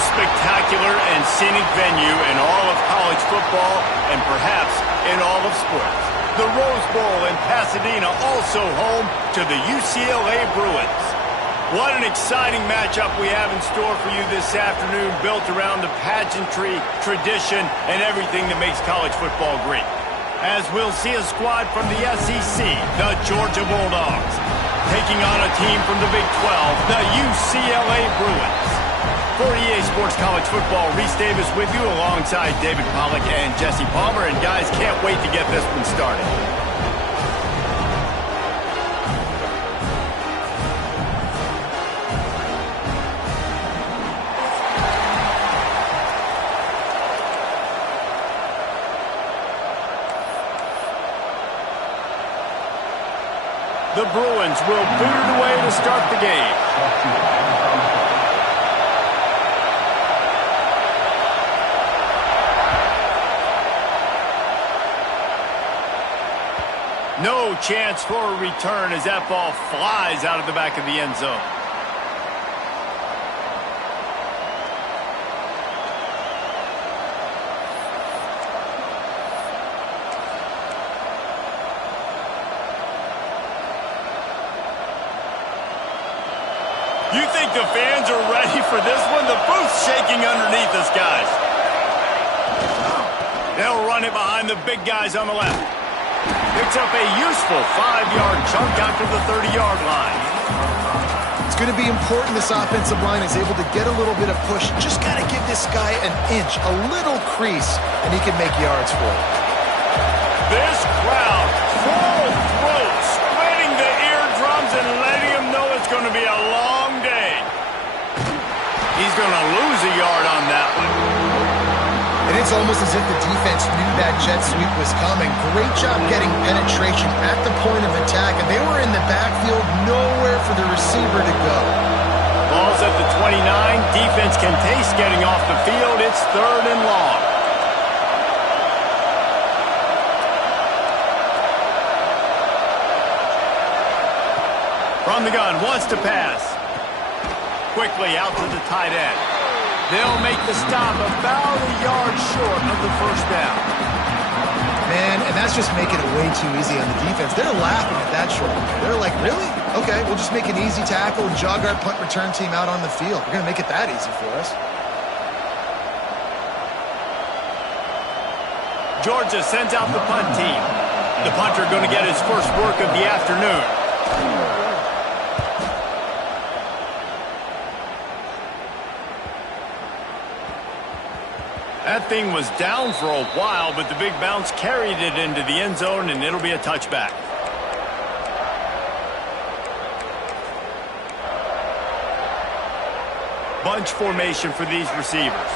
most spectacular and scenic venue in all of college football and perhaps in all of sports. The Rose Bowl in Pasadena, also home to the UCLA Bruins. What an exciting matchup we have in store for you this afternoon, built around the pageantry, tradition, and everything that makes college football great. As we'll see a squad from the SEC, the Georgia Bulldogs, taking on a team from the Big 12, the UCLA Bruins. For EA Sports College Football, Reese Davis with you alongside David Pollack and Jesse Palmer. And guys, can't wait to get this one started. The Bruins will boot it away to start the game. No chance for a return as that ball flies out of the back of the end zone. You think the fans are ready for this one? The booth's shaking underneath us, guys. They'll run it behind the big guys on the left. Picks up a useful 5-yard chunk out to the 30-yard line. It's going to be important this offensive line is able to get a little bit of push. Just got to give this guy an inch, a little crease, and he can make yards for it. This crowd, full throat, splitting the eardrums and letting him know it's going to be a long day. He's going to lose a yard on that one. And it's almost as if the defense knew that jet sweep was coming. Great job getting penetration at the point of attack, and they were in the backfield, nowhere for the receiver to go. Ball's at the 29. Defense can taste getting off the field. It's 3rd and long. From the gun, wants to pass. Quickly out to the tight end. They'll make the stop about a yard short of the first down. Man, and that's just making it way too easy on the defense. They're laughing at that short. They're like, really? Okay, we'll just make an easy tackle and jog our punt return team out on the field. We're going to make it that easy for us. Georgia sends out the punt team. The punter going to get his first work of the afternoon. That thing was down for a while, but the big bounce carried it into the end zone, and it'll be a touchback. Bunch formation for these receivers.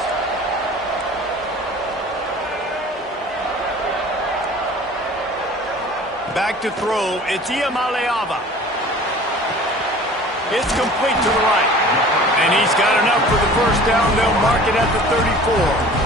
Back to throw, it's Iamaleava. It's complete to the right. And he's got enough for the first down. They'll mark it at the 34.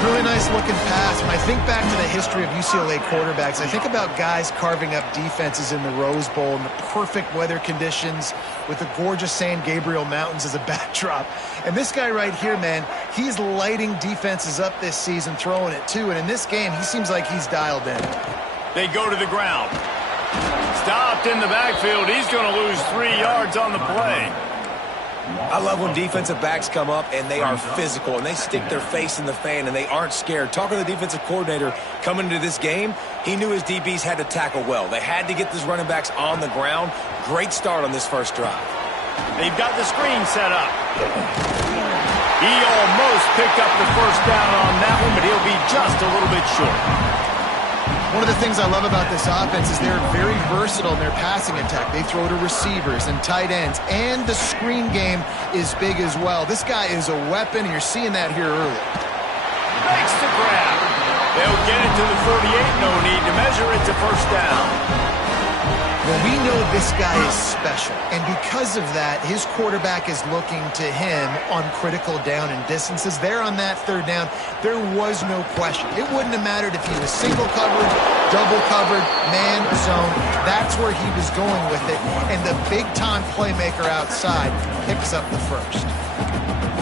Really nice looking pass. When I think back to the history of UCLA quarterbacks, I think about guys carving up defenses in the Rose Bowl in the perfect weather conditions with the gorgeous San Gabriel Mountains as a backdrop. And this guy right here, man, he's lighting defenses up this season, throwing it too. And in this game, he seems like he's dialed in. They go to the ground. Stopped in the backfield. He's going to lose 3 yards on the play. I love when defensive backs come up and they are physical and they stick their face in the fan and they aren't scared. Talking to the defensive coordinator coming into this game, he knew his DBs had to tackle well. They had to get these running backs on the ground. Great start on this first drive. They've got the screen set up. He almost picked up the first down on that one, but he'll be just a little bit short. One of the things I love about this offense is they're very versatile in their passing attack. They throw to receivers and tight ends, and the screen game is big as well. This guy is a weapon, and you're seeing that here early. Makes the grab. They'll get it to the 48. No need to measure it to first down. Well, we know this guy is special, and because of that, his quarterback is looking to him on critical down and distances. There on that 3rd down, there was no question. It wouldn't have mattered if he was single covered, double covered, man, zone. That's where he was going with it, and the big-time playmaker outside picks up the first.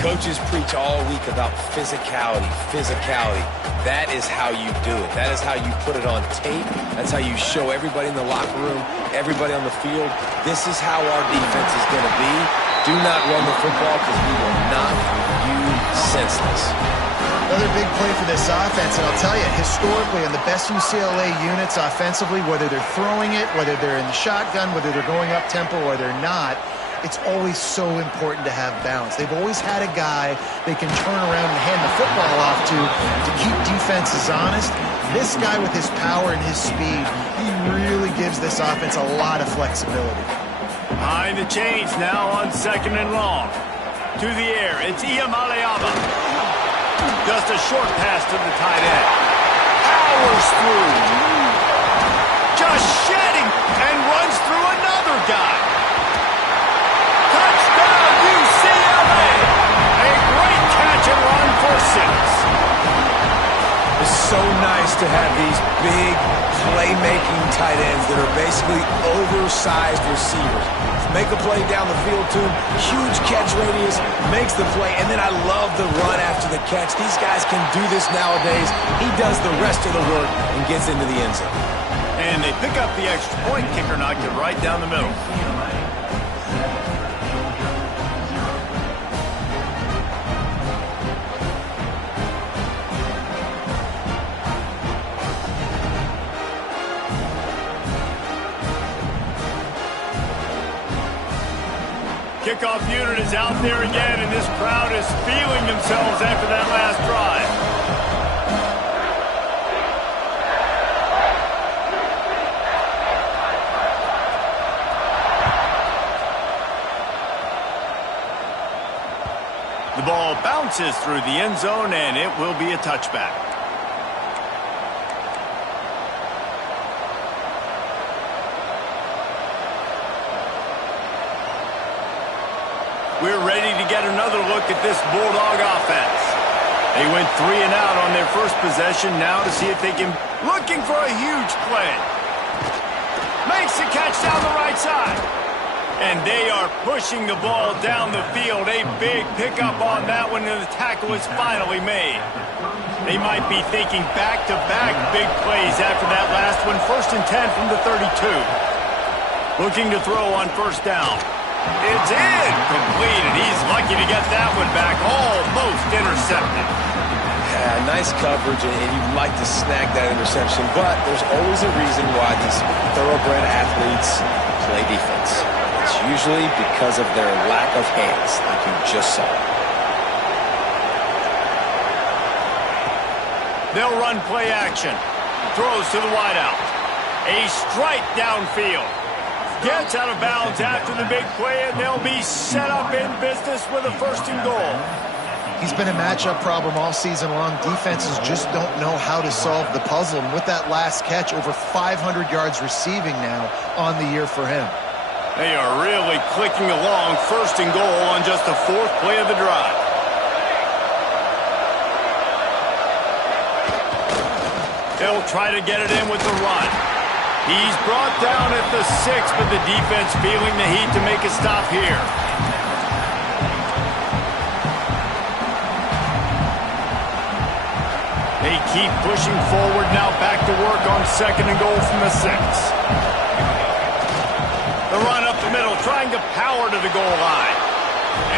Coaches preach all week about physicality, physicality. That is how you do it. That is how you put it on tape. That's how you show everybody in the locker room, everybody on the field. This is how our defense is going to be. Do not run the football because we will knock you senseless. Another big play for this offense, and I'll tell you, historically, in the best UCLA units offensively, whether they're throwing it, whether they're in the shotgun, whether they're going up-tempo or they're not, it's always so important to have balance. They've always had a guy they can turn around and hand the football off to keep defenses honest. This guy with his power and his speed, he really gives this offense a lot of flexibility. Behind the chains now on 2nd and long. To the air, it's Iamaleava. Just a short pass to the tight end. Powers through. Just shedding and runs through another guy. Touchdown, UCLA! A great catch and run for 6. It's so nice to have these big playmaking tight ends that are basically oversized receivers. Make a play down the field to him, huge catch radius, makes the play, and then I love the run after the catch. These guys can do this nowadays. He does the rest of the work and gets into the end zone. And they pick up the extra point. Kicker knocked it right down the middle. Kickoff unit is out there again, and this crowd is feeling themselves after that last drive. The ball bounces through the end zone, and it will be a touchback. We're ready to get another look at this Bulldog offense. They went 3 and out on their first possession, now to see if they can... Looking for a huge play. Makes the catch down the right side. And they are pushing the ball down the field. A big pickup on that one, and the tackle is finally made. They might be thinking back-to-back big plays after that last one. 1st and 10 from the 32. Looking to throw on 1st down. It's in, completed. He's lucky to get that one back, almost intercepted. Yeah, nice coverage, and you'd like to snag that interception, but there's always a reason why these thoroughbred athletes play defense. It's usually because of their lack of hands, like you just saw. They'll run play action. Throws to the wideout. A strike downfield. Gets out of bounds after the big play, and they'll be set up in business with a 1st and goal. He's been a matchup problem all season long. Defenses just don't know how to solve the puzzle. And with that last catch, over 500 yards receiving now on the year for him. They are really clicking along. 1st and goal on just the 4th play of the drive. They'll try to get it in with the run. He's brought down at the 6, but the defense feeling the heat to make a stop here. They keep pushing forward now, back to work on 2nd and goal from the 6. The run up the middle, trying to power to the goal line.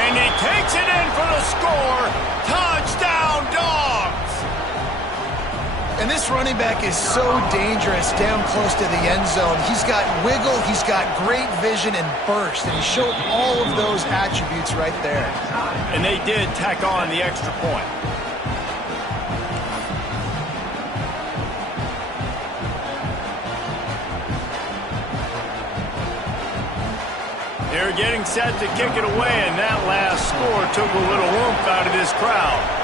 And he takes it in for the score. Touchdown, Dogs! And this running back is so dangerous down close to the end zone. He's got wiggle, he's got great vision and burst, and he showed all of those attributes right there. And they did tack on the extra point. They're getting set to kick it away, and that last score took a little oomph out of this crowd.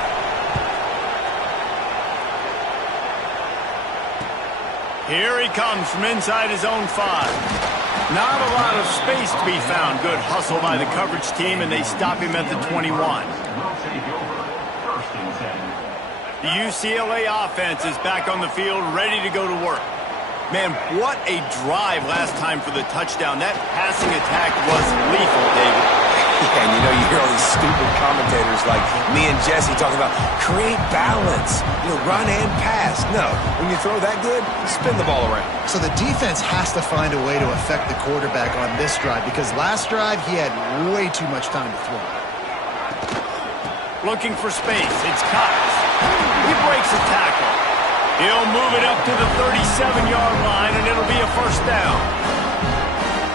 Here he comes from inside his own 5. Not a lot of space to be found. Good hustle by the coverage team, and they stop him at the 21. The UCLA offense is back on the field, ready to go to work. Man, what a drive last time for the touchdown. That passing attack was lethal, David. Yeah, and you know, you hear all these stupid commentators like me and Jesse talking about create balance, run and pass. No, when you throw that good, spin the ball around. So the defense has to find a way to affect the quarterback on this drive because last drive he had way too much time to throw. Looking for space. It's Cox. He breaks a tackle. He'll move it up to the 37-yard line, and it'll be a first down.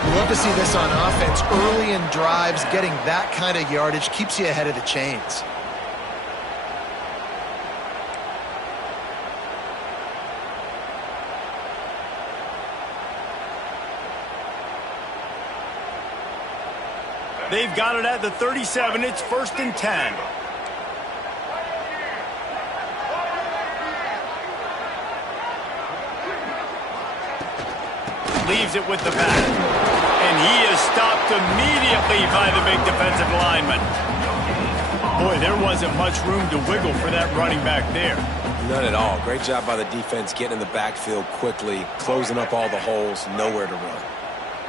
We love to see this on offense. Early in drives, getting that kind of yardage keeps you ahead of the chains. They've got it at the 37. It's 1st and 10. Leaves it with the back. And he is stopped immediately by the big defensive lineman. Boy, there wasn't much room to wiggle for that running back there. None at all. Great job by the defense getting in the backfield quickly, closing up all the holes, nowhere to run.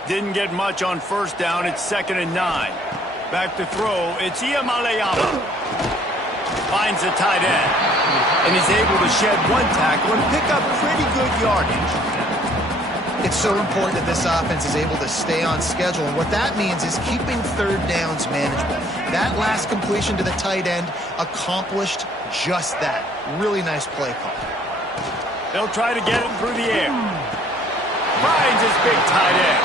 Didn't get much on first down. It's 2nd and 9. Back to throw. It's Iamalayama. Finds the tight end. And he's able to shed one tackle and pick up pretty good yardage. It's so important that this offense is able to stay on schedule, and what that means is keeping third downs manageable. That last completion to the tight end accomplished just that. Really nice play call. They'll try to get it through the air. Finds his big tight end.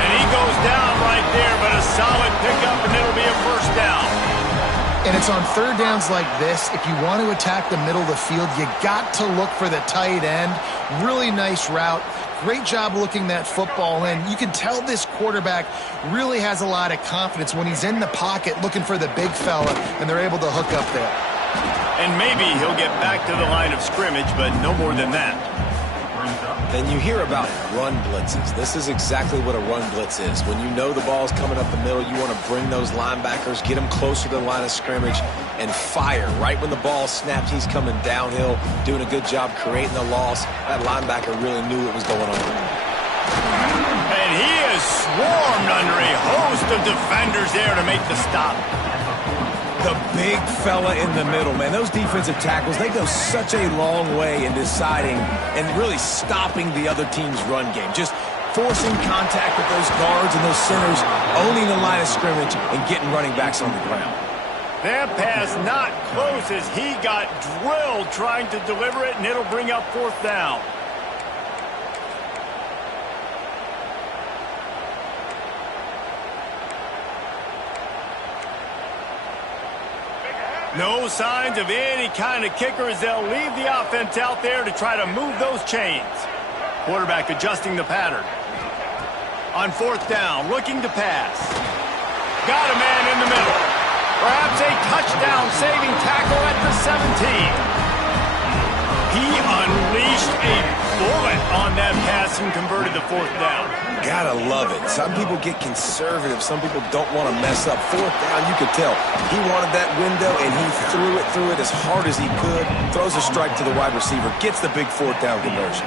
And he goes down right there, but a solid pickup, and it'll be a first down. And it's on third downs like this, if you want to attack the middle of the field, you got to look for the tight end. Really nice route. Great job looking that football in. You can tell this quarterback really has a lot of confidence when he's in the pocket looking for the big fella, and they're able to hook up there. And maybe he'll get back to the line of scrimmage, but no more than that. And you hear about run blitzes. This is exactly what a run blitz is. When you know the ball's coming up the middle, you want to bring those linebackers, get them closer to the line of scrimmage, and fire. Right when the ball snaps, he's coming downhill, doing a good job creating the loss. That linebacker really knew what was going on. And he is swarmed under a host of defenders there to make the stop. The big fella in the middle, man. Those defensive tackles, they go such a long way in deciding and really stopping the other team's run game. Just forcing contact with those guards and those centers, owning the line of scrimmage, and getting running backs on the ground. That pass not close as he got drilled trying to deliver it, and it'll bring up 4th down. No signs of any kind of kicker as they'll leave the offense out there to try to move those chains. Quarterback adjusting the pattern. On 4th down, looking to pass. Got a man in the middle. Perhaps a touchdown-saving tackle at the 17. He unleashed a bullet on that pass and converted the 4th down. Gotta love it. Some people get conservative. Some people don't want to mess up. 4th down, you could tell. He wanted that window, and he threw it as hard as he could. Throws a strike to the wide receiver. Gets the big 4th down conversion.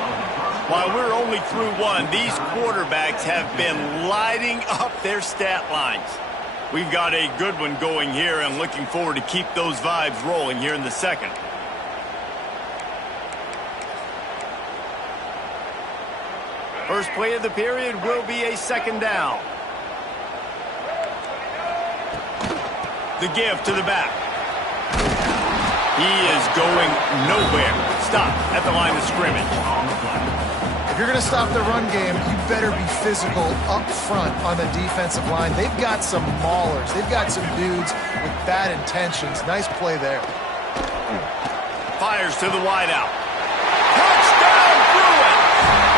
While we're only through one, these quarterbacks have been lighting up their stat lines. We've got a good one going here and looking forward to keep those vibes rolling here in the second. First play of the period will be a 2nd down. The give to the back. He is going nowhere. Stop at the line of scrimmage. If you're going to stop the run game, you better be physical up front on the defensive line. They've got some maulers. They've got some dudes with bad intentions. Nice play there. Fires to the wideout. Touchdown, Bruin!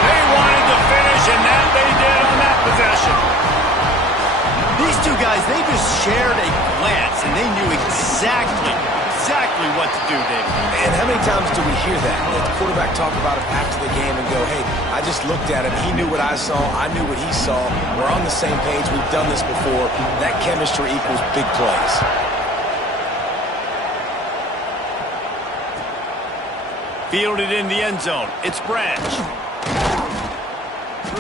They wanted to finish, and that they did on that possession. These two guys, they just shared a glance, and they knew exactly what to do, David. Man, how many times do we hear that? The quarterback talk about it after the game and go, hey, I just looked at him. He knew what I saw. I knew what he saw. We're on the same page. We've done this before. That chemistry equals big plays. Fielded in the end zone. It's Branch.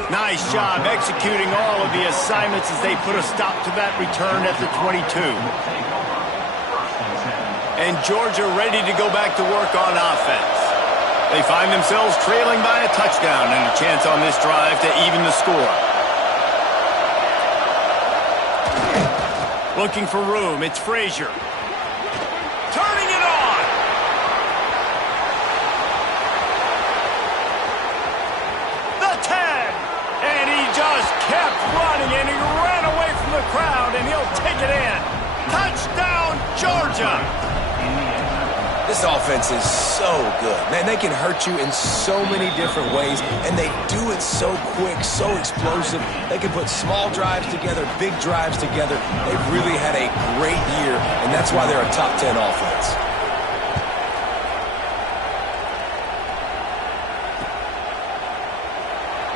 Nice job executing all of the assignments as they put a stop to that return at the 22. And Georgia ready to go back to work on offense. They find themselves trailing by a touchdown and a chance on this drive to even the score. Looking for room, it's Frazier. Turning it on! The 10! And he just kept running, and he ran away from the crowd, and he'll take it in. Touchdown, Georgia! This offense is so good. Man, they can hurt you in so many different ways, and they do it so quick, so explosive. They can put small drives together, big drives together. They've really had a great year, and that's why they're a top 10 offense.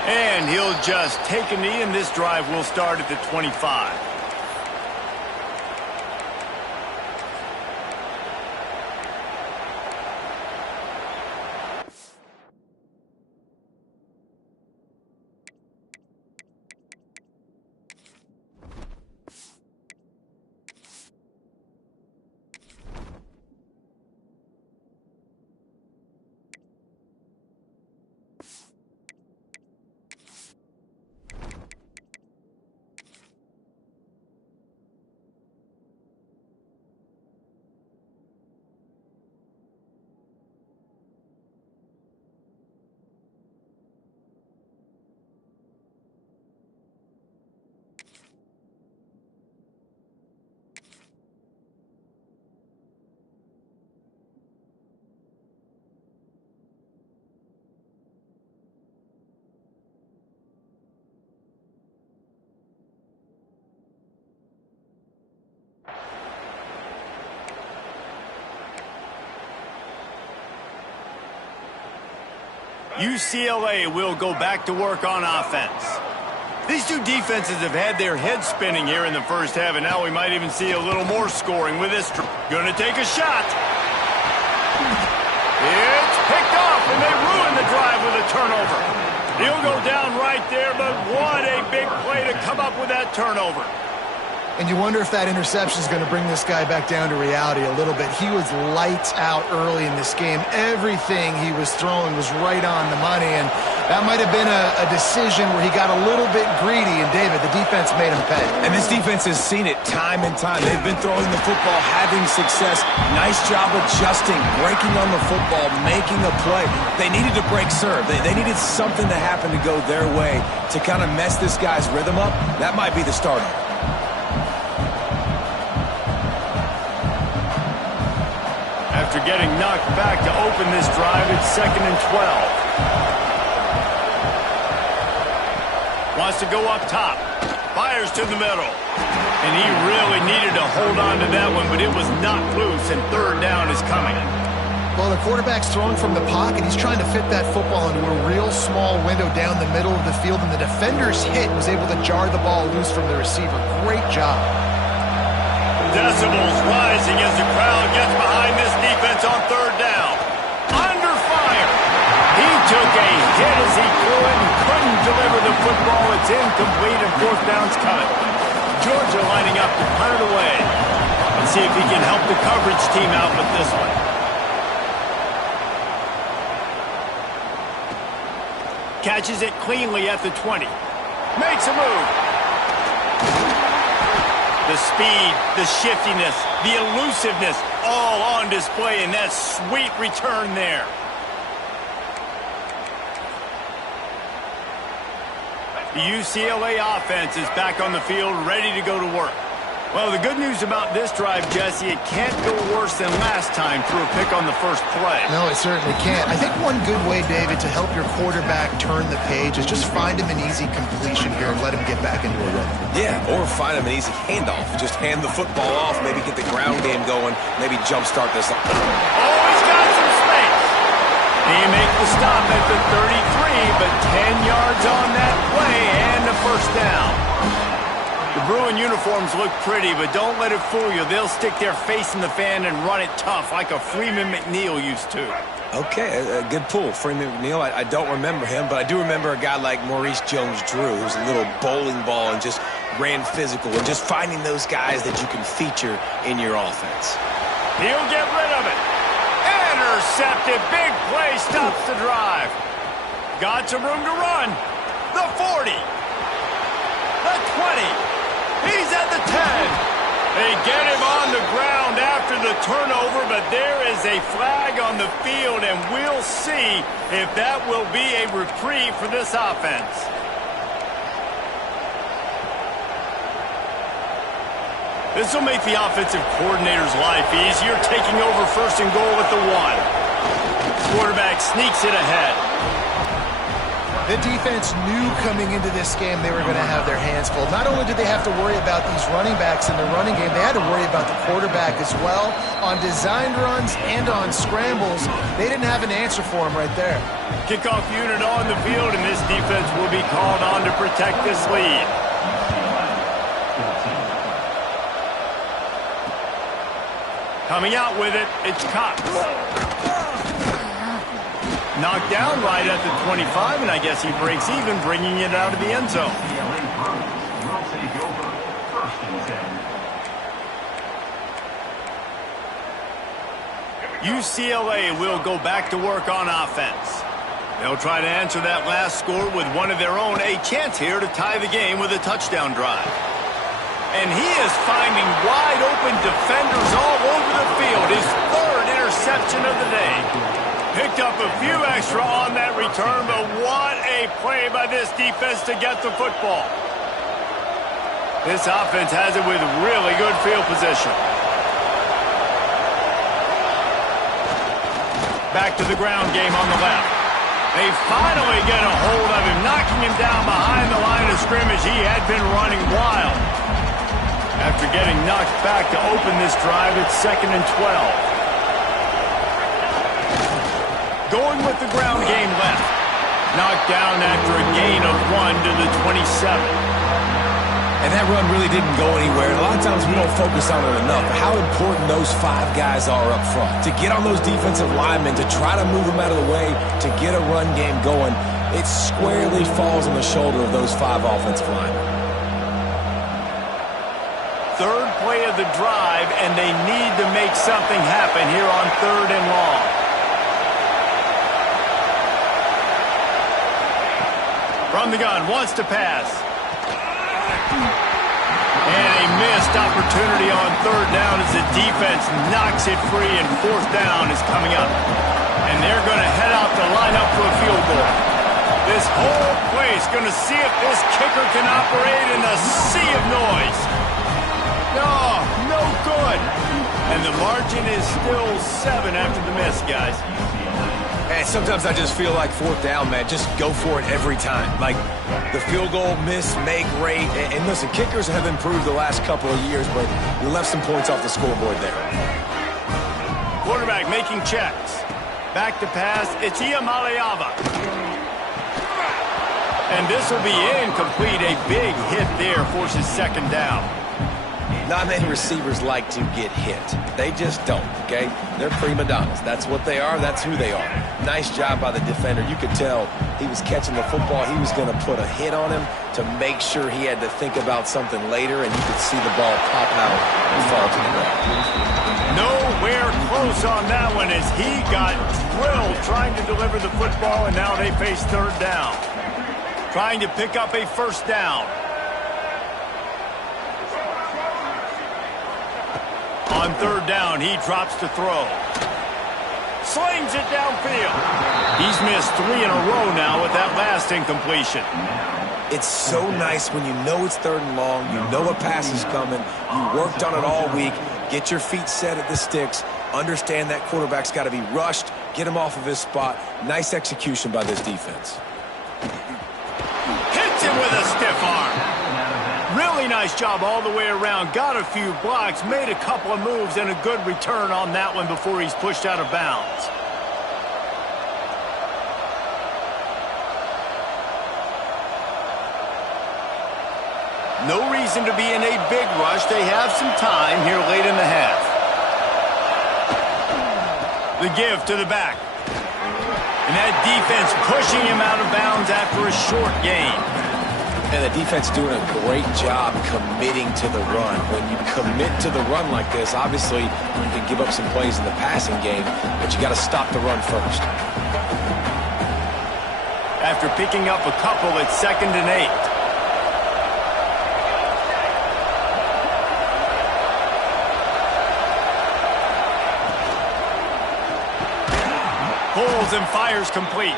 And he'll just take a knee, and this drive will start at the 25. UCLA will go back to work on offense. These two defenses have had their heads spinning here in the first half, and now we might even see a little more scoring with this. Gonna take a shot. It's picked off, and they ruin the drive with a turnover. He'll go down right there, but what a big play to come up with that turnover. And you wonder if that interception is going to bring this guy back down to reality a little bit. He was lights out early in this game. Everything he was throwing was right on the money, and that might have been a decision where he got a little bit greedy, and David, the defense made him pay. And this defense has seen it time and time. They've been throwing the football, having success. Nice job adjusting, breaking on the football, making a play. They needed to break serve. They needed something to happen to go their way to kind of mess this guy's rhythm up. That might be the start of it. After getting knocked back to open this drive, it's 2nd and 12. Wants to go up top. Fires to the middle. And he really needed to hold on to that one, but it was knocked loose, and 3rd down is coming. Well, the quarterback's throwing from the pocket. He's trying to fit that football into a real small window down the middle of the field, and the defender's hit was able to jar the ball loose from the receiver. Great job. Decibels rising as the crowd gets behind this defense on 3rd down. Under fire. He took a hit as he threw it and couldn't deliver the football. It's incomplete, and 4th down's coming. Georgia lining up to punt it away. Let's see if he can help the coverage team out with this one. Catches it cleanly at the 20. Makes a move. The speed, the shiftiness, the elusiveness, all on display in that sweet return there. The UCLA offense is back on the field, ready to go to work. Well, the good news about this drive, Jesse, it can't go worse than last time through a pick on the first play. No, it certainly can't. I think one good way, David, to help your quarterback turn the page is just find him an easy completion here and let him get back into a rhythm. Yeah, or find him an easy handoff. Just hand the football off, maybe get the ground game going, maybe jumpstart this. Oh, he's got some space. He makes the stop at the 33, but 10 yards on that play and a 1st down. The Bruin uniforms look pretty, but don't let it fool you. They'll stick their face in the fan and run it tough like a Freeman McNeil used to. Okay, a good pull. Freeman McNeil, I don't remember him, but I do remember a guy like Maurice Jones-Drew, who's a little bowling ball and just ran physical, and just finding those guys that you can feature in your offense. He'll get rid of it. Intercepted. Big play stops the drive. Got some room to run. The 40. The 20. He's at the 10. They get him on the ground after the turnover, but there is a flag on the field, and we'll see if that will be a reprieve for this offense. This will make the offensive coordinator's life easier, taking over first and goal at the 1. Quarterback sneaks it ahead. The defense knew coming into this game they were going to have their hands full. Not only did they have to worry about these running backs in the running game, they had to worry about the quarterback as well. On designed runs and on scrambles, they didn't have an answer for him right there. Kickoff unit on the field, and this defense will be called on to protect this lead. Coming out with it, it's Cox. Knocked down right at the 25, and I guess he breaks even, bringing it out of the end zone. UCLA will go back to work on offense. They'll try to answer that last score with one of their own, a chance here to tie the game with a touchdown drive. And he is finding wide-open defenders all over the field. His third interception of the day. Picked up a few extra on that return, but what a play by this defense to get the football. This offense has it with really good field position. Back to the ground game on the left. They finally get a hold of him, knocking him down behind the line of scrimmage. He had been running wild. After getting knocked back to open this drive, it's 2nd and 12. Going with the ground game left. Knocked down after a gain of 1 to the 27. And that run really didn't go anywhere. A lot of times we don't focus on it enough. How important those 5 guys are up front. To get on those defensive linemen, to try to move them out of the way, to get a run game going, it squarely falls on the shoulder of those 5 offensive linemen. Third play of the drive, and they need to make something happen here on 3rd and long. From the gun, wants to pass. And a missed opportunity on 3rd down as the defense knocks it free, and 4th down is coming up. And they're going to head out to line up for a field goal. This whole place going to see if this kicker can operate in a sea of noise. No good. And the margin is still 7 after the miss, guys. And sometimes I just feel like 4th down, man. Just go for it every time. Like the field goal, miss, make, rate. And listen, kickers have improved the last couple of years, but you left some points off the scoreboard there. Quarterback making checks. Back to pass. It's Iamaleava. And this will be incomplete. A big hit there forces 2nd down. Not many receivers like to get hit. They just don't, okay? They're prima donnas. That's what they are. That's who they are. Nice job by the defender. You could tell he was catching the football. He was going to put a hit on him to make sure he had to think about something later, and you could see the ball pop out and fall to the ground. Nowhere close on that one as he got drilled trying to deliver the football, and now they face 3rd down. Trying to pick up a 1st down. On 3rd down, he drops to throw. Slings it downfield. He's missed 3 in a row now with that last incompletion. It's so nice when you know it's 3rd and long, you know a pass is coming, you worked on it all week, get your feet set at the sticks, understand that quarterback's got to be rushed, get him off of his spot. Nice execution by this defense. Hits him with a stiff arm. Really nice job all the way around. Got a few blocks, made a couple of moves, and a good return on that one before he's pushed out of bounds. No reason to be in a big rush. They have some time here late in the half. The give to the back. And that defense pushing him out of bounds after a short gain. And the defense doing a great job committing to the run. When you commit to the run like this, obviously you can give up some plays in the passing game, but you got to stop the run first. After picking up a couple, it's 2nd and 8. Pulls and fires complete.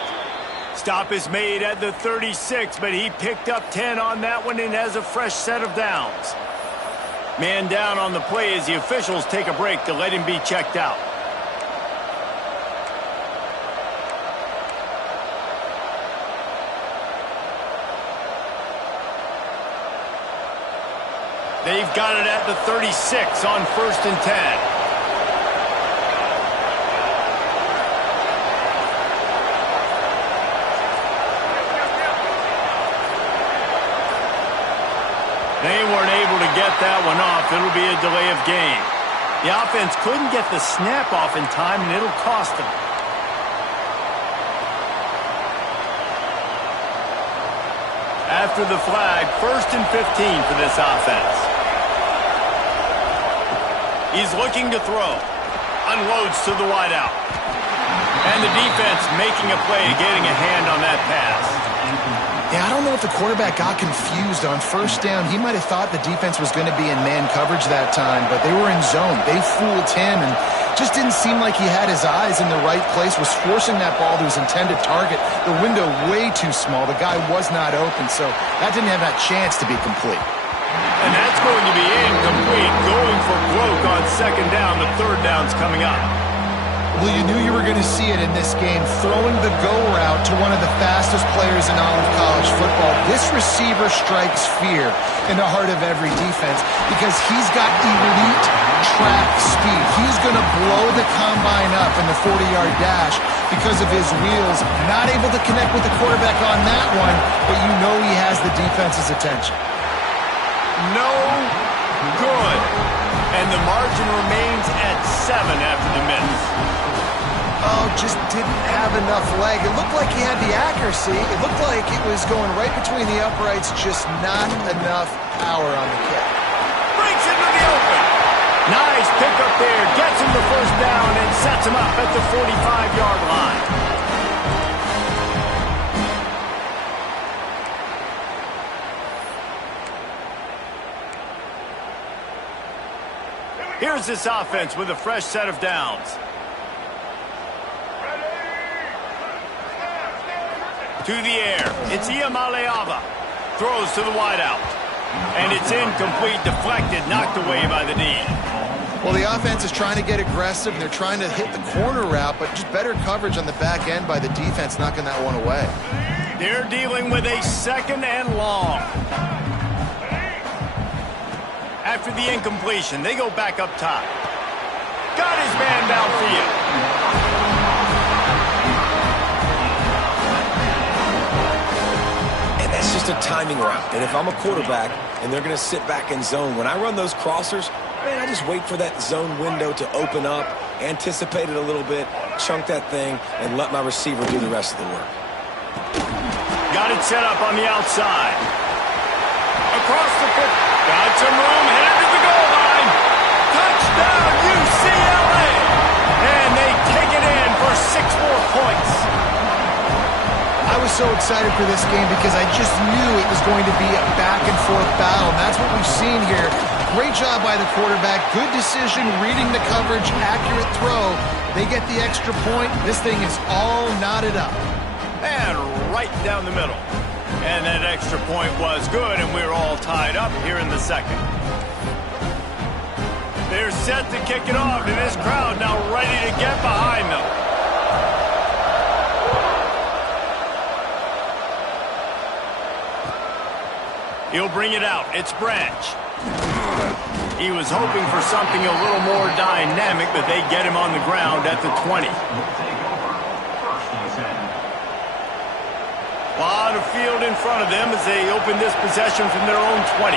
Stop is made at the 36, but he picked up 10 on that one and has a fresh set of downs. Man down on the play as the officials take a break to let him be checked out. They've got it at the 36 on 1st and 10. They weren't able to get that one off. It'll be a delay of game. The offense couldn't get the snap off in time, and it'll cost them. After the flag, 1st and 15 for this offense. He's looking to throw. Unloads to the wideout. And the defense making a play, getting a hand on that pass. Yeah, I don't know if the quarterback got confused on 1st down. He might have thought the defense was going to be in man coverage that time, but they were in zone. They fooled him and just didn't seem like he had his eyes in the right place, was forcing that ball to his intended target. The window way too small. The guy was not open, so that didn't have that chance to be complete. And that's going to be incomplete. Going for broke on 2nd down. The 3rd down's coming up. Well, you knew you were going to see it in this game, throwing the go route to one of the fastest players in all of college football. This receiver strikes fear in the heart of every defense because he's got elite track speed. He's going to blow the combine up in the 40-yard dash because of his wheels. Not able to connect with the quarterback on that one, but you know he has the defense's attention. No good. And the margin remains at 7 after the miss. Oh, just didn't have enough leg. It looked like he had the accuracy. It looked like it was going right between the uprights, just not enough power on the kick. Breaks into the open. Nice pickup there. Gets him the 1st down and sets him up at the 45-yard line. Here's this offense with a fresh set of downs. To the air. It's Iamaleava. Throws to the wideout. And it's incomplete, deflected, knocked away by the knee. Well, the offense is trying to get aggressive, and they're trying to hit the corner route, but just better coverage on the back end by the defense, knocking that one away. They're dealing with a 2nd and long. After the incompletion, they go back up top. Got his man downfield. It's just a timing route. And if I'm a quarterback and they're going to sit back in zone, when I run those crossers, man, I just wait for that zone window to open up, anticipate it a little bit, chunk that thing, and let my receiver do the rest of the work. Got it set up on the outside. Across the foot. Got some room, headed to the goal line. Touchdown, UCLA! And they take it in for 6 more points. I was so excited for this game because I just knew it was going to be a back-and-forth battle, and that's what we've seen here. Great job by the quarterback, good decision, reading the coverage, accurate throw. They get the extra point. This thing is all knotted up. And right down the middle. And that extra point was good, and we're all tied up here in the 2nd. They're set to kick it off, and this crowd now ready to get behind them. He'll bring it out. It's Branch. He was hoping for something a little more dynamic, but they get him on the ground at the 20. A lot of field in front of them as they open this possession from their own 20.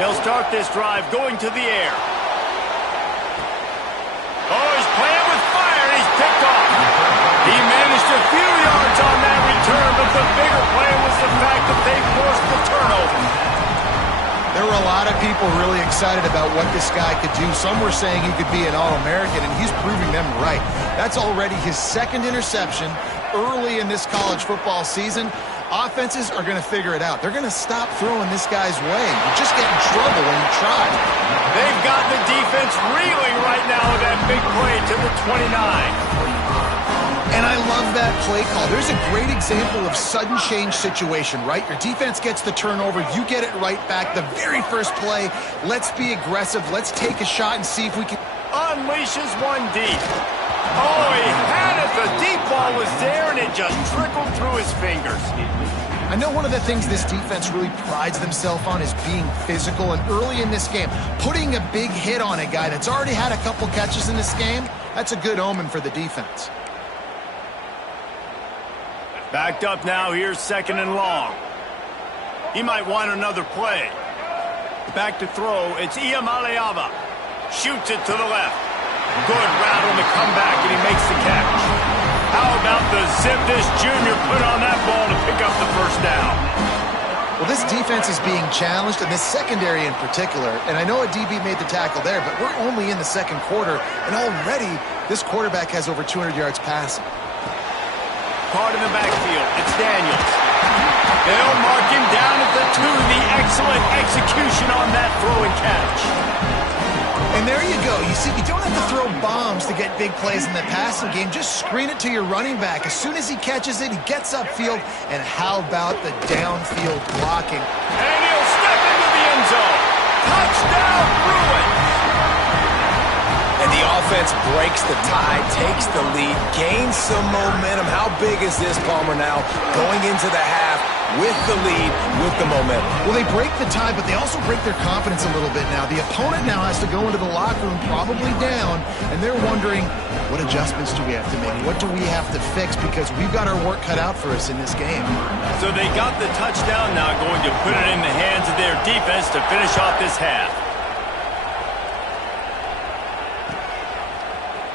They'll start this drive going to the air. Oh, he's playing with fire. He's picked off. He managed a few yards on that return, but the bigger play was the fact that they forced the turnover. There were a lot of people really excited about what this guy could do. Some were saying he could be an All-American, and he's proving them right. That's already his second interception early in this college football season. Offenses are going to figure it out. They're going to stop throwing this guy's way. You just get in trouble when you try. They've got the defense reeling right now with that big play to the 29. And I love that play call. There's a great example of sudden change situation, right? Your defense gets the turnover. You get it right back. The very first play, let's be aggressive. Let's take a shot and see if we can. Unleashes one deep. Oh, he had it. The deep ball was there, and it just trickled through his fingers. I know one of the things this defense really prides themselves on is being physical, and early in this game, putting a big hit on a guy that's already had a couple catches in this game, that's a good omen for the defense. Backed up now, here's 2nd and long. He might want another play. Back to throw, it's Iamaleava. Shoots it to the left. Good route on the comeback, and he makes the catch. How about the zip this junior put on that ball to pick up the first down? Well, this defense is being challenged, and this secondary in particular. And I know a DB made the tackle there, but we're only in the second quarter, and already this quarterback has over 200 yards passing. Caught in the backfield, it's Daniels. They'll mark him down at the 2. The excellent execution on that throw and catch. And there you go. You see, you don't have to throw bombs to get big plays in the passing game. Just screen it to your running back. As soon as he catches it, he gets upfield. And how about the downfield blocking? And he'll step into the end zone. Touchdown, Bruins! And the offense breaks the tie, takes the lead, gains some momentum. How big is this, Palmer, now going into the half with the lead, with the momentum? Well, they break the tie, but they also break their confidence a little bit now. The opponent now has to go into the locker room probably down, and they're wondering, what adjustments do we have to make? What do we have to fix? Because we've got our work cut out for us in this game. So they got the touchdown now, going to put it in the hands of their defense to finish off this half.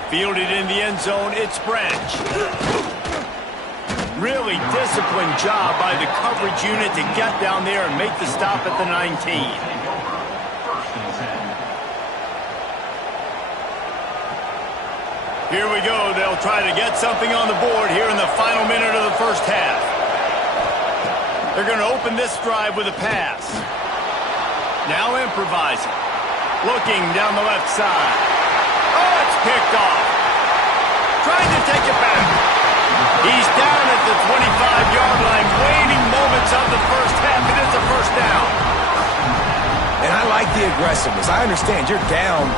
Fielded in the end zone, it's Branch. Really disciplined job by the coverage unit to get down there and make the stop at the 19. Here we go. They'll try to get something on the board here in the final minute of the first half. They're going to open this drive with a pass. Now improvising. Looking down the left side. Oh, it's picked off. Trying to take it back. He's down at the 25-yard line, waiting moments of the first half. It is a first down. And I like the aggressiveness. I understand you're down,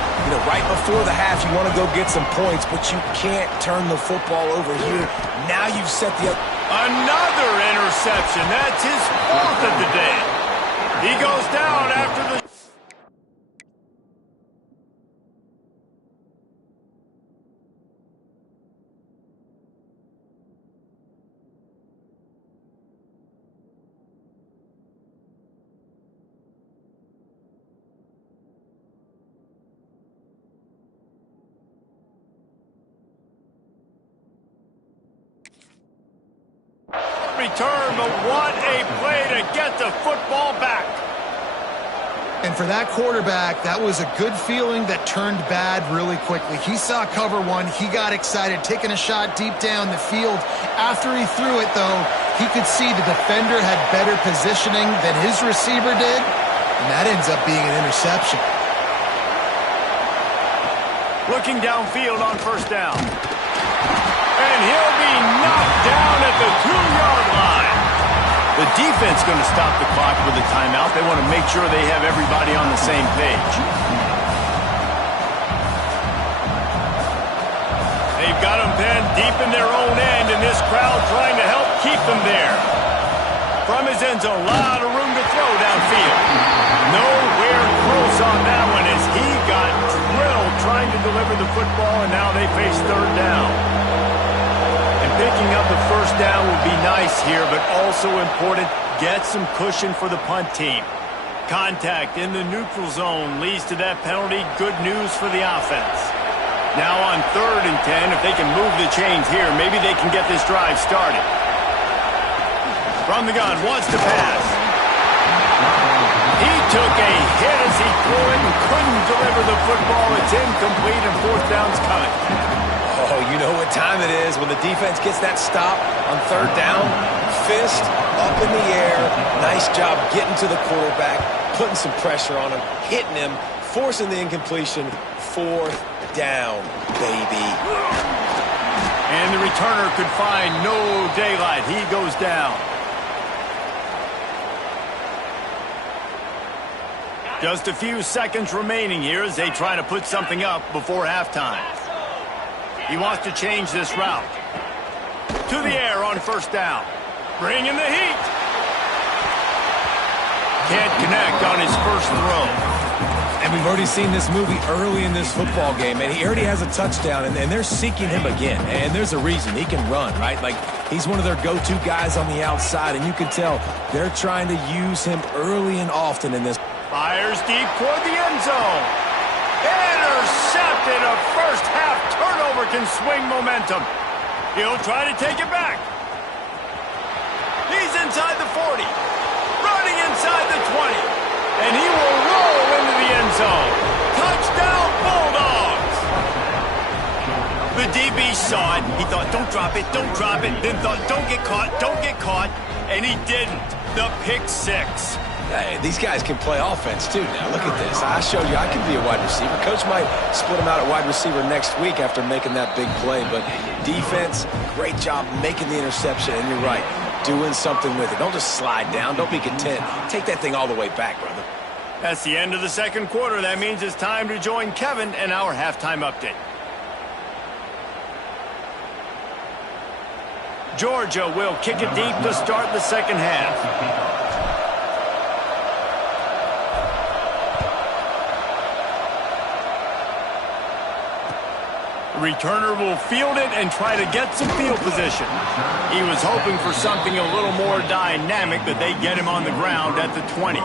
right before the half. You want to go get some points, but you can't turn the football over here. Now you've set the... Another interception. That's his 4th of the day. He goes down after the... return, but what a play to get the football back. And for that quarterback, that was a good feeling that turned bad really quickly. He saw cover one. He got excited, taking a shot deep down the field. After he threw it, though, he could see the defender had better positioning than his receiver did, and that ends up being an interception. Looking downfield on first down. And he'll be knocked down at the 2-yard line. The defense going to stop the clock with a timeout. They want to make sure they have everybody on the same page. They've got them pinned deep in their own end, and this crowd trying to help keep them there. From his end zone, a lot of room to throw downfield. Nowhere close on that one as he got drilled trying to deliver the football, and now they face third down. And picking up the first down would be nice here, but also important, get some cushion for the punt team. Contact in the neutral zone leads to that penalty. Good news for the offense. Now on 3rd and 10, if they can move the chains here, maybe they can get this drive started. From the gun, wants to pass. He took a hit as he threw it and couldn't deliver the football. It's incomplete and 4th down's coming. Oh, you know what time it is when the defense gets that stop on 3rd down. Fist up in the air. Nice job getting to the quarterback, putting some pressure on him, hitting him, forcing the incompletion. 4th down, baby. And the returner could find no daylight. He goes down. Just a few seconds remaining here as they try to put something up before halftime. He wants to change this route. To the air on 1st down. Bringing the heat. Can't connect on his first throw. And we've already seen this movie early in this football game, and he already has a touchdown, and they're seeking him again. And there's a reason. He can run, right? Like, he's one of their go-to guys on the outside, and you can tell they're trying to use him early and often in this. Fires deep toward the end zone. Intercepted. A first-half turnover can swing momentum. He'll try to take it back. He's inside the 40. Running inside the 20. And he will roll into the end zone. Touchdown, Bulldogs. The DB saw it. He thought, don't drop it, don't drop it. Then thought, don't get caught, don't get caught. And he didn't. The pick 6. Hey, these guys can play offense, too. Now, look at this. I showed you I can be a wide receiver. Coach might split him out at wide receiver next week after making that big play. But defense, great job making the interception. And you're right, doing something with it. Don't just slide down. Don't be content. Take that thing all the way back, brother. That's the end of the 2nd quarter. That means it's time to join Kevin and our halftime update. Georgia will kick it deep to start the 2nd half. Returner will field it and try to get some field position. He was hoping for something a little more dynamic, but they get him on the ground at the 20.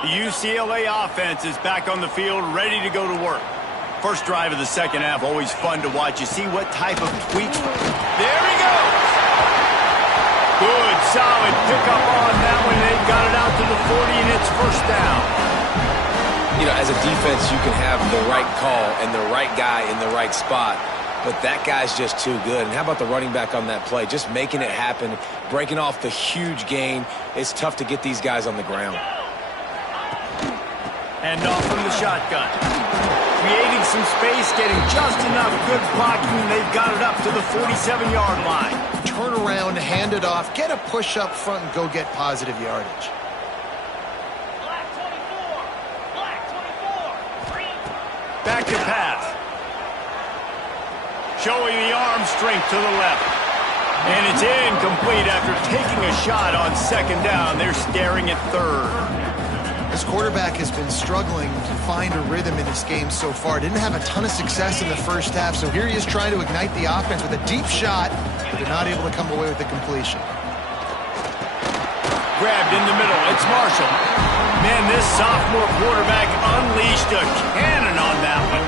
The UCLA offense is back on the field, ready to go to work. First drive of the 2nd half, always fun to watch. You see what type of tweaks. There he goes. Good, solid pickup on that one. They've got it out to the 40, and it's 1st down. You know, as a defense, you can have the right call and the right guy in the right spot, but that guy's just too good. And how about the running back on that play? Just making it happen, breaking off the huge gain. It's tough to get these guys on the ground. And off from the shotgun. Creating some space, getting just enough good blocking, and they've got it up to the 47-yard line. Turn around, hand it off, get a push up front, and go get positive yardage. Back to pass. Showing the arm strength to the left. And it's incomplete after taking a shot on 2nd down. They're staring at 3rd. This quarterback has been struggling to find a rhythm in this game so far. Didn't have a ton of success in the 1st half, so here he is trying to ignite the offense with a deep shot, but they're not able to come away with the completion. Grabbed in the middle. It's Marshall. Man, this sophomore quarterback unleashed a cannon on that one.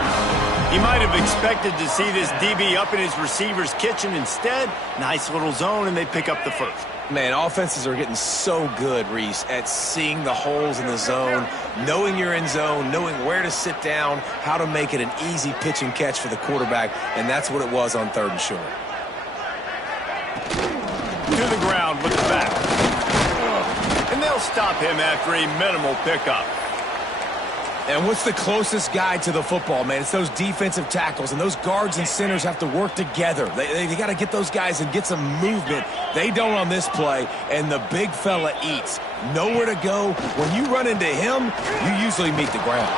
He might have expected to see this DB up in his receiver's kitchen. Instead, nice little zone, and they pick up the 1st. Man, offenses are getting so good, Reese, at seeing the holes in the zone, knowing you're in zone, knowing where to sit down, how to make it an easy pitch and catch for the quarterback, and that's what it was on 3rd and short. To the ground with the back. And they'll stop him after a minimal pickup. And what's the closest guy to the football, man? It's those defensive tackles, and those guards and centers have to work together. They got to get those guys and get some movement. They don't on this play, and the big fella eats. Nowhere to go. When you run into him, you usually meet the ground.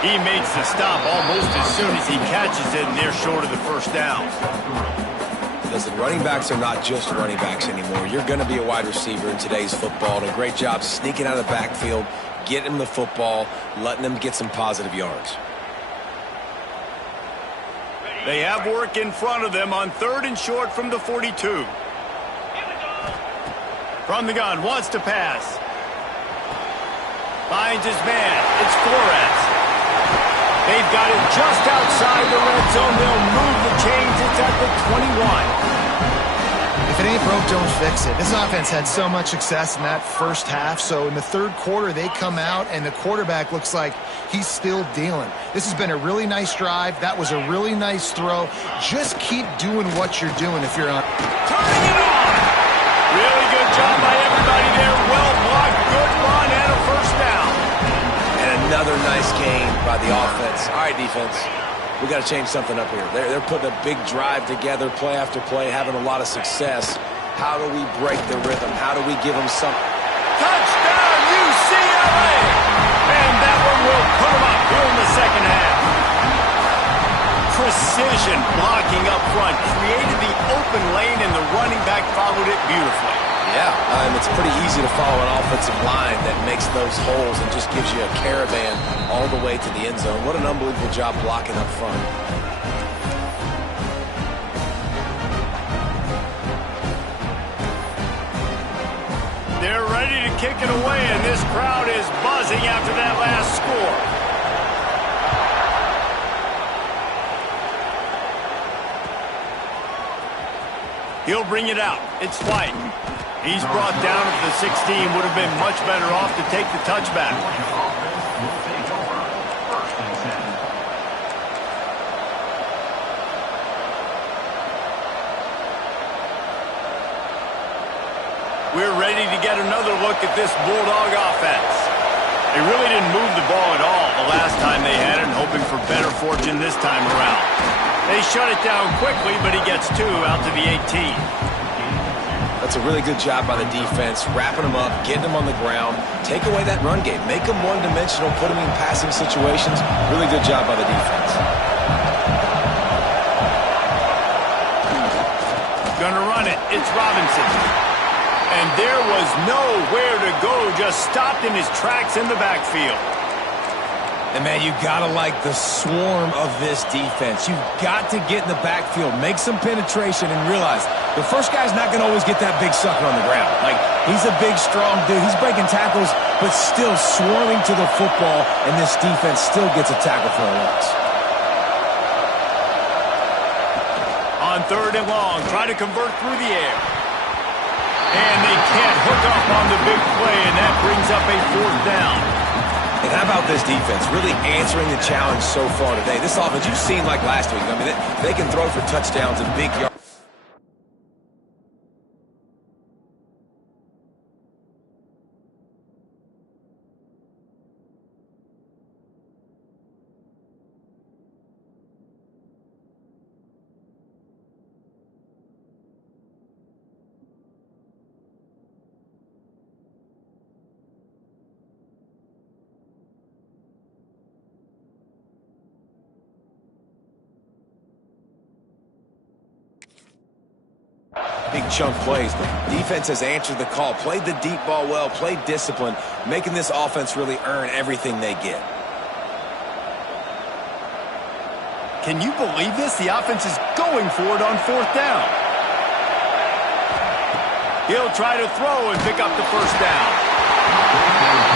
He makes the stop almost as soon as he catches it, and they're short of the 1st down. Listen, running backs are not just running backs anymore. You're going to be a wide receiver in today's football. And a great job sneaking out of the backfield, getting them the football, letting them get some positive yards. They have work in front of them on 3rd and short from the 42. From the gun, wants to pass. Finds his man. It's Flores. They've got it just outside the red zone. They'll move the chains. It's at the 21. If it ain't broke, don't fix it. This offense had so much success in that first half, so in the third quarter, they come out, and the quarterback looks like he's still dealing. This has been a really nice drive. That was a really nice throw. Just keep doing what you're doing if you're on. Turning it on! Really good job by everybody there. Well blocked, good run, and a first down. And another nice game by the offense. All right, defense. We got to change something up here. They're putting a big drive together, play after play, having a lot of success. How do we break the rhythm? How do we give them something? Touchdown, UCLA! And that one will put them up here in the second half. Precision blocking up front created the open lane, and the running back followed it beautifully. Yeah, it's pretty easy to follow an offensive line that makes those holes and just gives you a caravan all the way to the end zone. What an unbelievable job blocking up front. They're ready to kick it away, and this crowd is buzzing after that last score. He'll bring it out. It's White. He's brought down at the 16. Would have been much better off to take the touchback. We're ready to get another look at this Bulldog offense. They really didn't move the ball at all the last time they had it, hoping for better fortune this time around. They shut it down quickly, but he gets 2 out to the 18. That's a really good job by the defense, wrapping them up, getting them on the ground, take away that run game, make them one-dimensional, put them in passing situations. Really good job by the defense. Gonna run it. It's Robinson. And there was nowhere to go, just stopped in his tracks in the backfield. And, man, you got to like the swarm of this defense. You've got to get in the backfield, make some penetration, and realize the first guy's not going to always get that big sucker on the ground. Like, he's a big, strong dude. He's breaking tackles, but still swarming to the football, and this defense still gets a tackle for a loss. On 3rd and long, trying to convert through the air. And they can't hook up on the big play, and that brings up a 4th down. And how about this defense really answering the challenge so far today? This offense, you've seen like last week. I mean, they can throw for touchdowns and big yards. Big chunk plays. Defense has answered the call, played the deep ball well, played discipline, making this offense really earn everything they get. Can you believe this? The offense is going for it on 4th down. He'll try to throw and pick up the first down.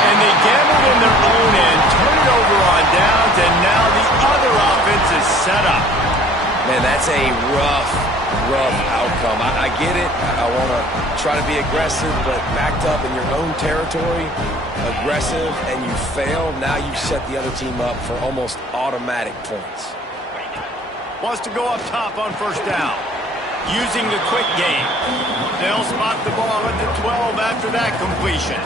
And they gambled in their own end, turn it over on downs, and now the other offense is set up. Man, that's a rough outcome. I get it. I want to try to be aggressive, but backed up in your own territory, aggressive, and you fail. Now you set the other team up for almost automatic points. Wants to go up top on 1st down. Using the quick game. They'll spot the ball at the 12 after that completion.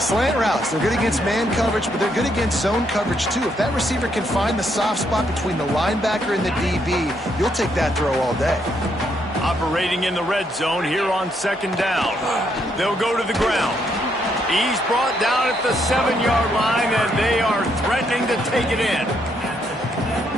Slant routes, they're good against man coverage, but they're good against zone coverage too. If that receiver can find the soft spot between the linebacker and the DB, you'll take that throw all day. Operating in the red zone here on 2nd down. They'll go to the ground. He's brought down at the 7-yard line, and they are threatening to take it in.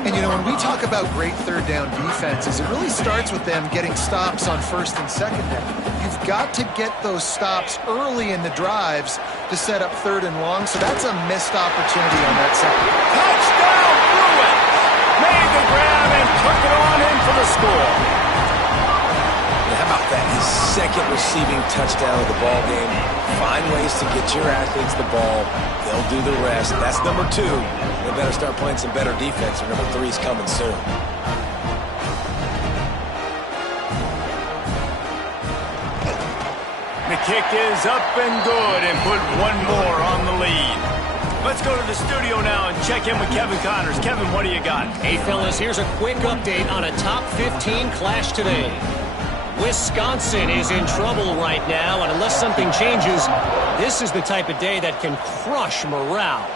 And, you know, when we talk about great 3rd down defenses, it really starts with them getting stops on 1st and 2nd down. You've got to get those stops early in the drives to set up 3rd and long, so that's a missed opportunity on that side. Touchdown, Bruins! Made the grab and second receiving touchdown of the ball game. Find ways to get your athletes the ball. They'll do the rest. That's number 2. They better start playing some better defense, or number 3 is coming soon. The kick is up and good and put one more on the lead. Let's go to the studio now and check in with Kevin Connors. Kevin, what do you got? Hey, fellas, here's a quick update on a top 15 clash today. Wisconsin is in trouble right now, and unless something changes, this is the type of day that can crush morale.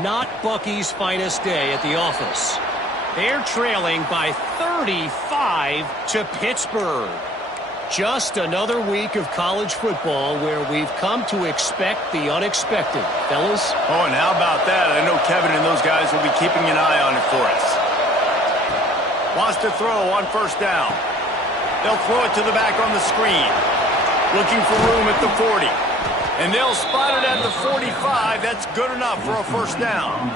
Not Bucky's finest day at the office. They're trailing by 35 to Pittsburgh. Just another week of college football where we've come to expect the unexpected. Fellas? Oh, and how about that? I know Kevin and those guys will be keeping an eye on it for us. Wants to throw on first down. They'll throw it to the back on the screen. Looking for room at the 40. And they'll spot it at the 45. That's good enough for a first down.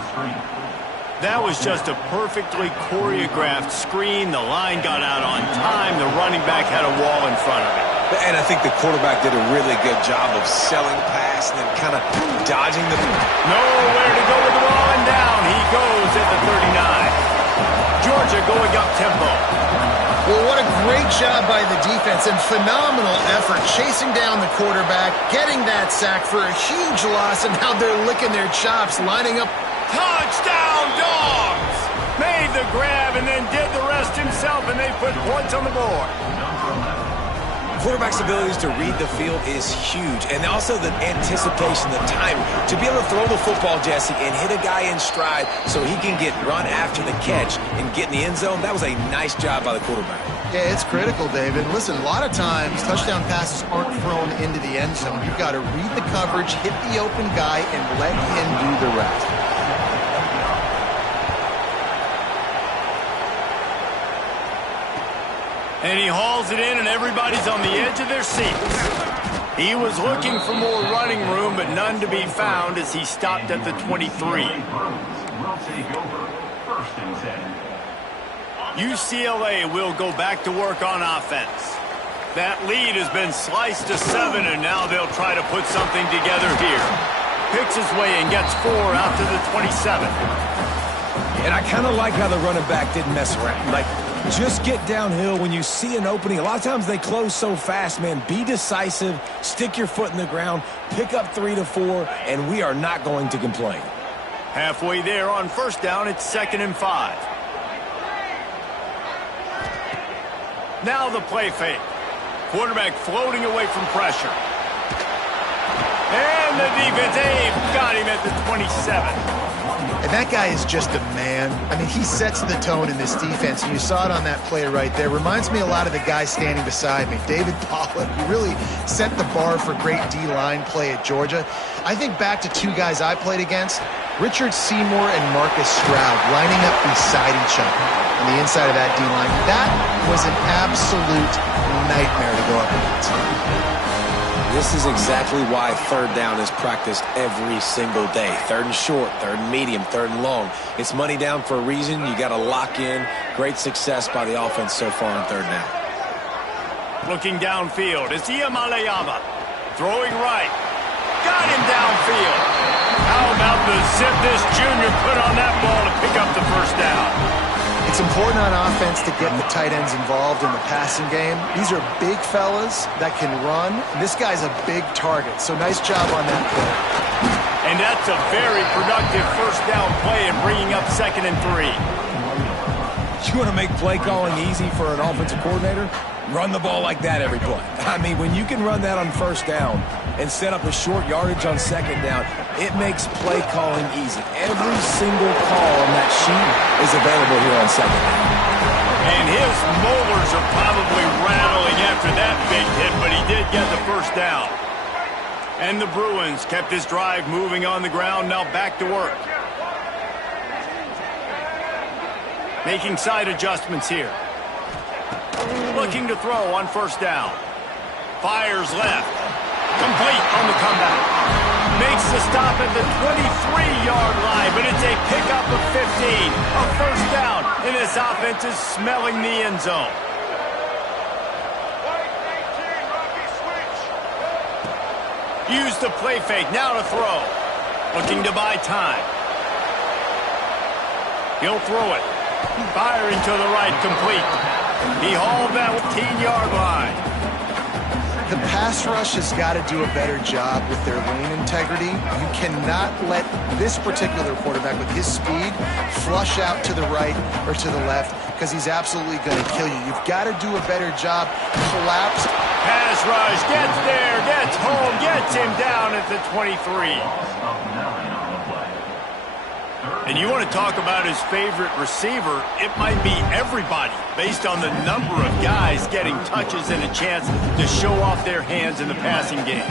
That was just a perfectly choreographed screen. The line got out on time. The running back had a wall in front of it. And I think the quarterback did a really good job of selling pass and then kind of dodging the... Nowhere to go with the ball, and down he goes at the 39. Georgia going up tempo. Well, what a great job by the defense and phenomenal effort chasing down the quarterback, getting that sack for a huge loss, and now they're licking their chops, lining up. Touchdown, Dogs! Made the grab and then did the rest himself, and they put points on the board. Quarterback's abilities to read the field is huge, and also the anticipation, the time to be able to throw the football, Jesse, and hit a guy in stride so he can get run after the catch and get in the end zone. That was a nice job by the quarterback. Yeah, it's critical, David. Listen, a lot of times touchdown passes aren't thrown into the end zone. You've got to read the coverage, hit the open guy, and let him do the rest. And he hauls it in, and everybody's on the edge of their seats. He was looking for more running room, but none to be found as he stopped at the 23. UCLA will go back to work on offense. That lead has been sliced to 7, and now they'll try to put something together here. Picks his way and gets 4 out to the 27. And I kind of like how the running back didn't mess around. Like, just get downhill when you see an opening. A lot of times they close so fast, man. Be decisive, stick your foot in the ground, pick up 3 to 4, and we are not going to complain. Halfway there on first down, it's 2nd and 5. Now the play fake. Quarterback floating away from pressure. And the defense, got him at the 27. And that guy is just a man. I mean, he sets the tone in this defense, and you saw it on that play right there. Reminds me a lot of the guy standing beside me, David Pollack, who really set the bar for great D-line play at Georgia. I think back to 2 guys I played against, Richard Seymour and Marcus Stroud, lining up beside each other on the inside of that D-line. That was an absolute nightmare to go up against. This is exactly why 3rd down is practiced every single day. 3rd and short, 3rd and medium, 3rd and long. It's money down for a reason. You got to lock in. Great success by the offense so far on 3rd down. Looking downfield, it's Iamaleava. Throwing right. Got him downfield. How about the zip this junior put on that ball to pick up the first down? It's important on offense to get the tight ends involved in the passing game. These are big fellas that can run. This guy's a big target, so nice job on that play. And that's a very productive first down play and bringing up 2nd and 3. You want to make play calling easy for an offensive coordinator? Run the ball like that every play. I mean, when you can run that on first down and set up a short yardage on 2nd down, it makes play calling easy. Every single call on that sheet is available here on 2nd down. And his molars are probably rattling after that big hit, but he did get the first down. And the Bruins kept this drive moving on the ground, now back to work. Making side adjustments here. Looking to throw on first down. Fires left. Complete on the comeback. Makes the stop at the 23-yard line, but it's a pickup of 15. A first down, and this offense is smelling the end zone. Use the play fake. Now to throw. Looking to buy time. He'll throw it. Firing to the right, complete. He hauled that 15-yard line. The pass rush has got to do a better job with their lane integrity. You cannot let this particular quarterback with his speed flush out to the right or to the left because he's absolutely going to kill you. You've got to do a better job. Collapsed. Pass rush, gets there, gets home, gets him down at the 23. And you want to talk about his favorite receiver, it might be everybody based on the number of guys getting touches and a chance to show off their hands in the passing game.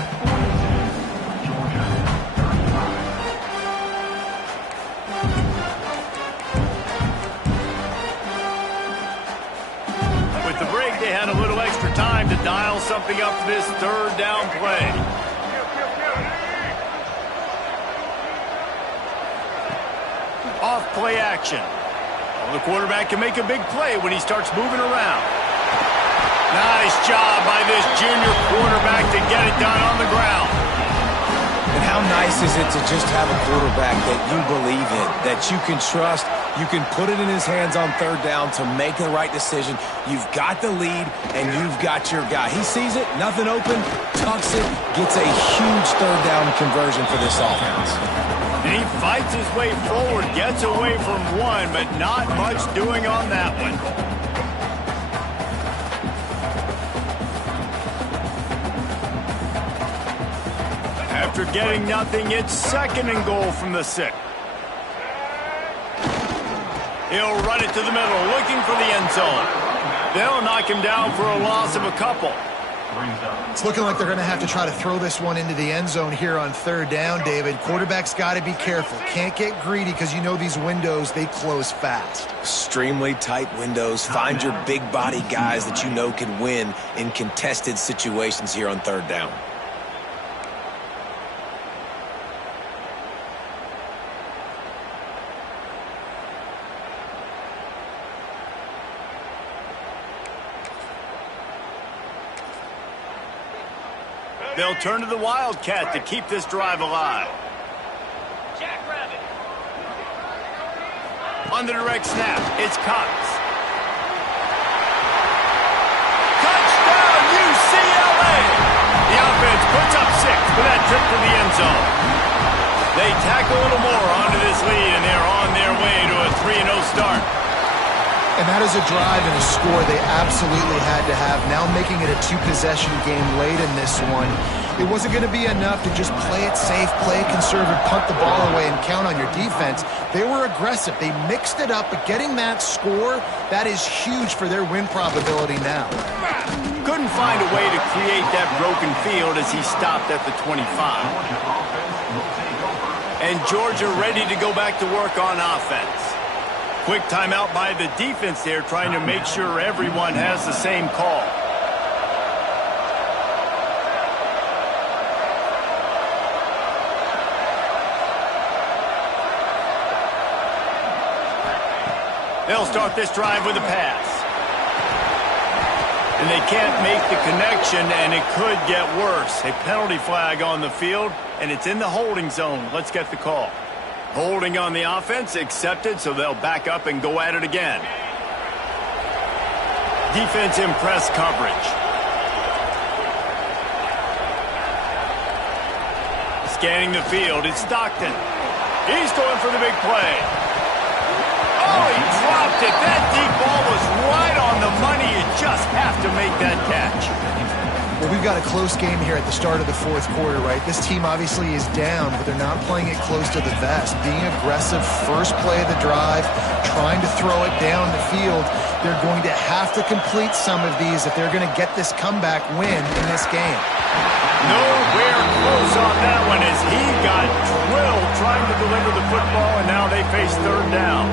With the break, they had a little extra time to dial something up for this third down play. Off play action. Well, the quarterback can make a big play when he starts moving around. Nice job by this junior quarterback to get it done on the ground. And how nice is it to just have a quarterback that you believe in, that you can trust, you can put it in his hands on third down to make the right decision. You've got the lead, and you've got your guy. He sees it, nothing open, tucks it, gets a huge third down conversion for this offense. And he fights his way forward, gets away from one, but not much doing on that one. After getting nothing, it's 2nd and goal from the 6. He'll run it to the middle, looking for the end zone. They'll knock him down for a loss of a couple. It's looking like they're going to have to try to throw this one into the end zone here on third down, David. Quarterback's got to be careful. Can't get greedy because you know these windows, they close fast. Extremely tight windows. Find your big body guys that you know can win in contested situations here on third down. They'll turn to the Wildcat to keep this drive alive. On the direct snap, it's Cox. Touchdown, UCLA! The offense puts up 6 for that trip to the end zone. They tack a little more onto this lead, and they're on their way to a 3-0 start. And that is a drive and a score they absolutely had to have. Now making it a 2-possession game late in this one. It wasn't going to be enough to just play it safe, play it conservative, punt the ball away, and count on your defense. They were aggressive. They mixed it up, but getting that score, that is huge for their win probability now. Couldn't find a way to create that broken field as he stopped at the 25. And Georgia ready to go back to work on offense. Quick timeout by the defense there, trying to make sure everyone has the same call. They'll start this drive with a pass. And they can't make the connection, and it could get worse. A penalty flag on the field, and it's in the holding zone. Let's get the call. Holding on the offense, accepted, so they'll back up and go at it again. Defense in press coverage. Scanning the field, it's Stockton. He's going for the big play. Oh, he dropped it. That deep ball was right on the money. You just have to make that catch. Well, we've got a close game here at the start of the fourth quarter, right? This team obviously is down, but they're not playing it close to the vest. Being aggressive, first play of the drive, trying to throw it down the field. They're going to have to complete some of these if they're going to get this comeback win in this game. Nowhere close on that one as he got drilled trying to deliver the football, and now they face third down.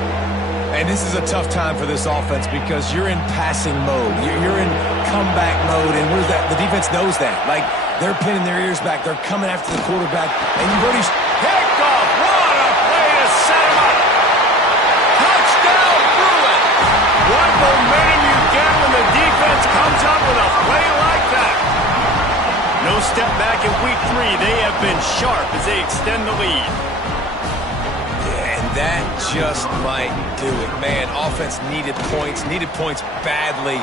And this is a tough time for this offense because you're in passing mode. You're in comeback mode, and what is that? The defense knows that. Like, they're pinning their ears back. They're coming after the quarterback, and you've already... Picked off! What a play to set him up! Touchdown, Bruin! What momentum you get when the defense comes up with a play like that. No step back in week 3. They have been sharp as they extend the lead. And that just might do it. Man, offense needed points badly.